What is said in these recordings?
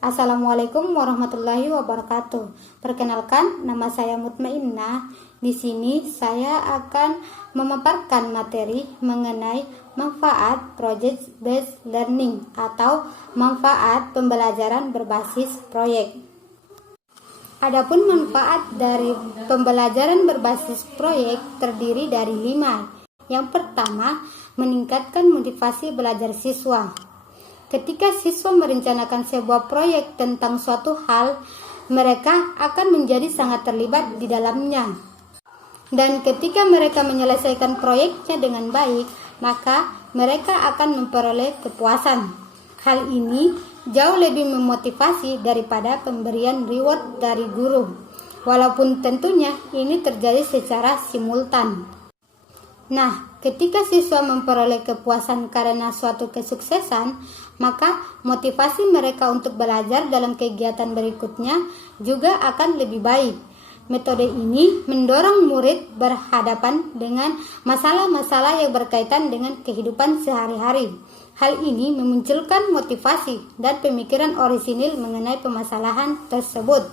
Assalamualaikum warahmatullahi wabarakatuh. Perkenalkan, nama saya Mutmainnah. Di sini saya akan memaparkan materi mengenai manfaat project based learning atau manfaat pembelajaran berbasis proyek. Adapun manfaat dari pembelajaran berbasis proyek terdiri dari 5. Yang pertama, meningkatkan motivasi belajar siswa. Ketika siswa merencanakan sebuah proyek tentang suatu hal, mereka akan menjadi sangat terlibat di dalamnya. Dan ketika mereka menyelesaikan proyeknya dengan baik, maka mereka akan memperoleh kepuasan. Hal ini jauh lebih memotivasi daripada pemberian reward dari guru, walaupun tentunya ini terjadi secara simultan. Nah, ketika siswa memperoleh kepuasan karena suatu kesuksesan, maka motivasi mereka untuk belajar dalam kegiatan berikutnya juga akan lebih baik. Metode ini mendorong murid berhadapan dengan masalah-masalah yang berkaitan dengan kehidupan sehari-hari. Hal ini memunculkan motivasi dan pemikiran orisinil mengenai permasalahan tersebut.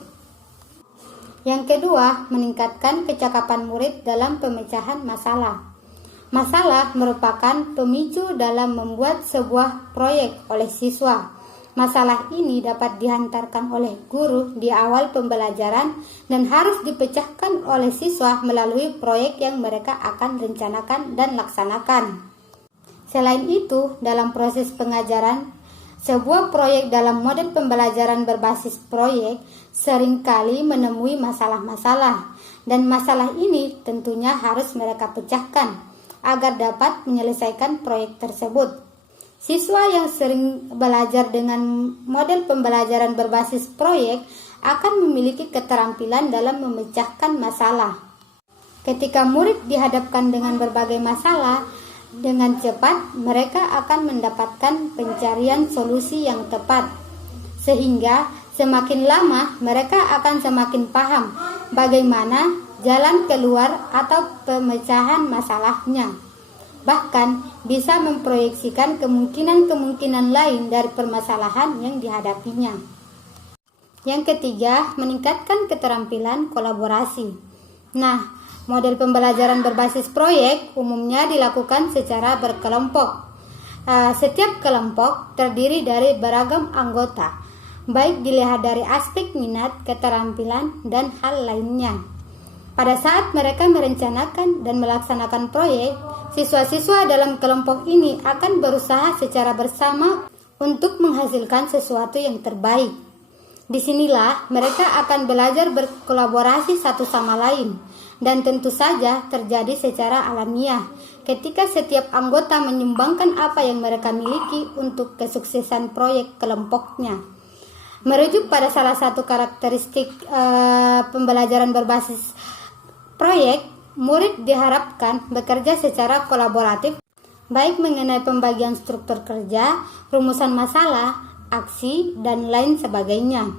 Yang kedua, meningkatkan kecakapan murid dalam pemecahan masalah. Masalah merupakan pemicu dalam membuat sebuah proyek oleh siswa. Masalah ini dapat dihantarkan oleh guru di awal pembelajaran dan harus dipecahkan oleh siswa melalui proyek yang mereka akan rencanakan dan laksanakan. Selain itu, dalam proses pengajaran, sebuah proyek dalam model pembelajaran berbasis proyek seringkali menemui masalah-masalah, dan masalah ini tentunya harus mereka pecahkan agar dapat menyelesaikan proyek tersebut. Siswa yang sering belajar dengan model pembelajaran berbasis proyek akan memiliki keterampilan dalam memecahkan masalah. Ketika murid dihadapkan dengan berbagai masalah, dengan cepat mereka akan mendapatkan pencarian solusi yang tepat. Sehingga semakin lama mereka akan semakin paham bagaimana jalan keluar atau pemecahan masalahnya. Bahkan bisa memproyeksikan kemungkinan-kemungkinan lain dari permasalahan yang dihadapinya. Yang ketiga, meningkatkan keterampilan kolaborasi. Nah, model pembelajaran berbasis proyek umumnya dilakukan secara berkelompok. Setiap kelompok terdiri dari beragam anggota, baik dilihat dari aspek minat, keterampilan, dan hal lainnya. Pada saat mereka merencanakan dan melaksanakan proyek, siswa-siswa dalam kelompok ini akan berusaha secara bersama untuk menghasilkan sesuatu yang terbaik. Disinilah mereka akan belajar berkolaborasi satu sama lain, dan tentu saja terjadi secara alamiah ketika setiap anggota menyumbangkan apa yang mereka miliki untuk kesuksesan proyek kelompoknya. Merujuk pada salah satu karakteristik pembelajaran berbasis proyek, murid diharapkan bekerja secara kolaboratif, baik mengenai pembagian struktur kerja, rumusan masalah, aksi, dan lain sebagainya.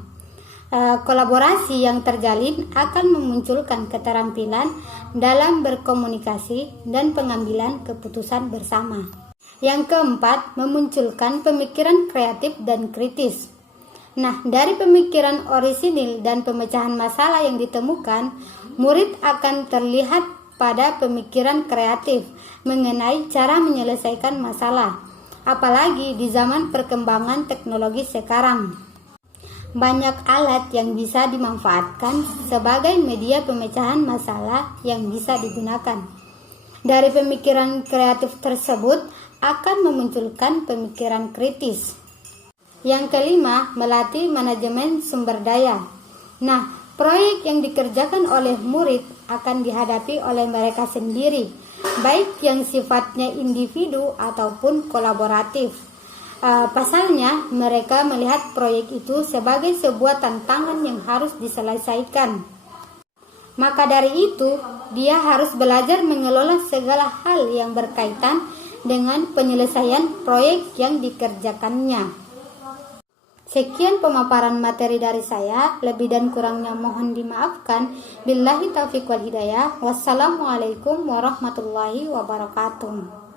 Kolaborasi yang terjalin akan memunculkan keterampilan dalam berkomunikasi dan pengambilan keputusan bersama. Yang keempat, memunculkan pemikiran kreatif dan kritis. Nah, dari pemikiran orisinil dan pemecahan masalah yang ditemukan, murid akan terlihat pada pemikiran kreatif mengenai cara menyelesaikan masalah. Apalagi di zaman perkembangan teknologi sekarang. Banyak alat yang bisa dimanfaatkan sebagai media pemecahan masalah yang bisa digunakan. Dari pemikiran kreatif tersebut akan memunculkan pemikiran kritis. Yang kelima, melatih manajemen sumber daya. Nah, proyek yang dikerjakan oleh murid akan dihadapi oleh mereka sendiri, baik yang sifatnya individu ataupun kolaboratif. Pasalnya, mereka melihat proyek itu sebagai sebuah tantangan yang harus diselesaikan. Maka dari itu, dia harus belajar mengelola segala hal yang berkaitan dengan penyelesaian proyek yang dikerjakannya. Sekian pemaparan materi dari saya, lebih dan kurangnya mohon dimaafkan. Billahi taufiq wal hidayah. Wassalamualaikum warahmatullahi wabarakatuh.